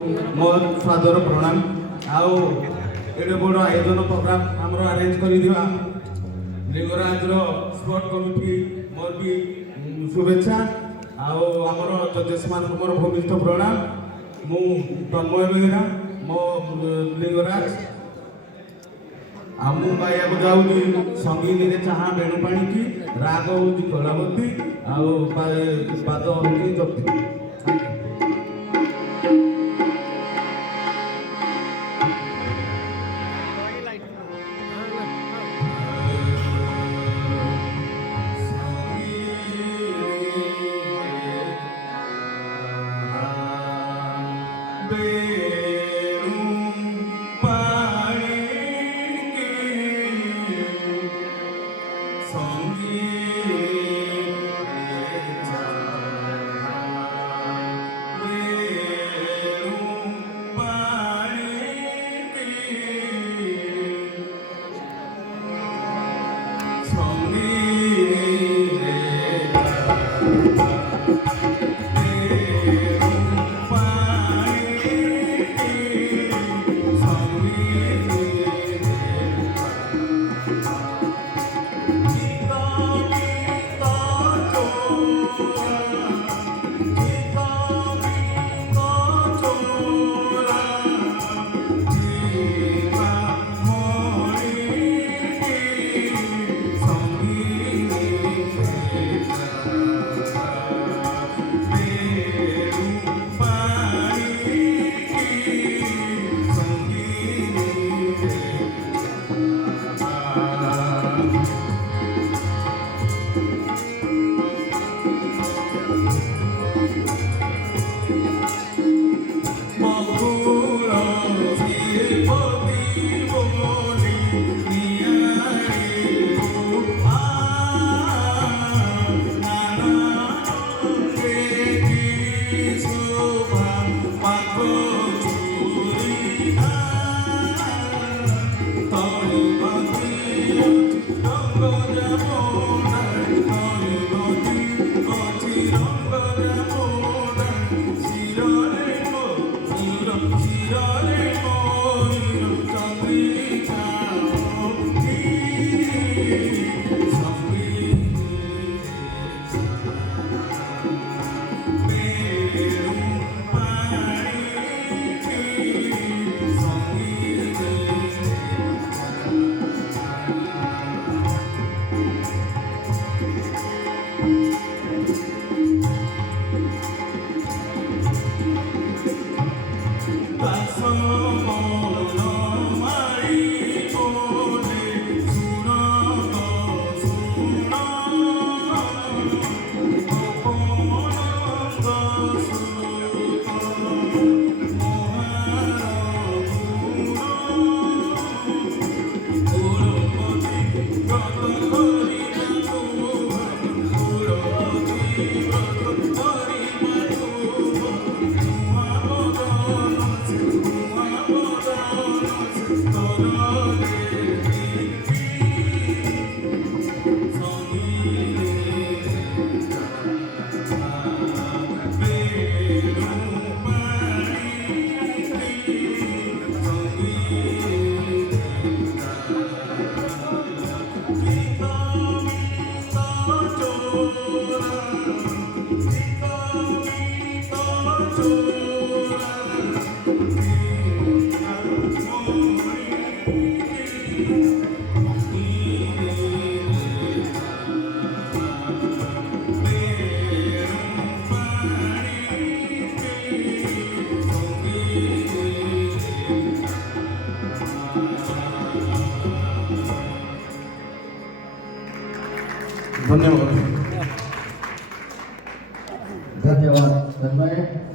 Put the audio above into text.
मोर सादर प्रणाम आओ एडे बड़ आयोजन प्रोग्राम आमर अरेंज कर लिंगराज स्पोर्ट कमिटी मोर भी शुभेच्छा आओ आमर जजेस मान मोर भूमिष्ठ प्रणाम मु तन्मय बेहेरा मो लिंगराज आमु गाया को जाऊनी संगीनी रे चाहा बेणुपाणी की राग होती कलावती आओ पाद होती जप्ती धन्यवाद धन्यवाद तन्मय।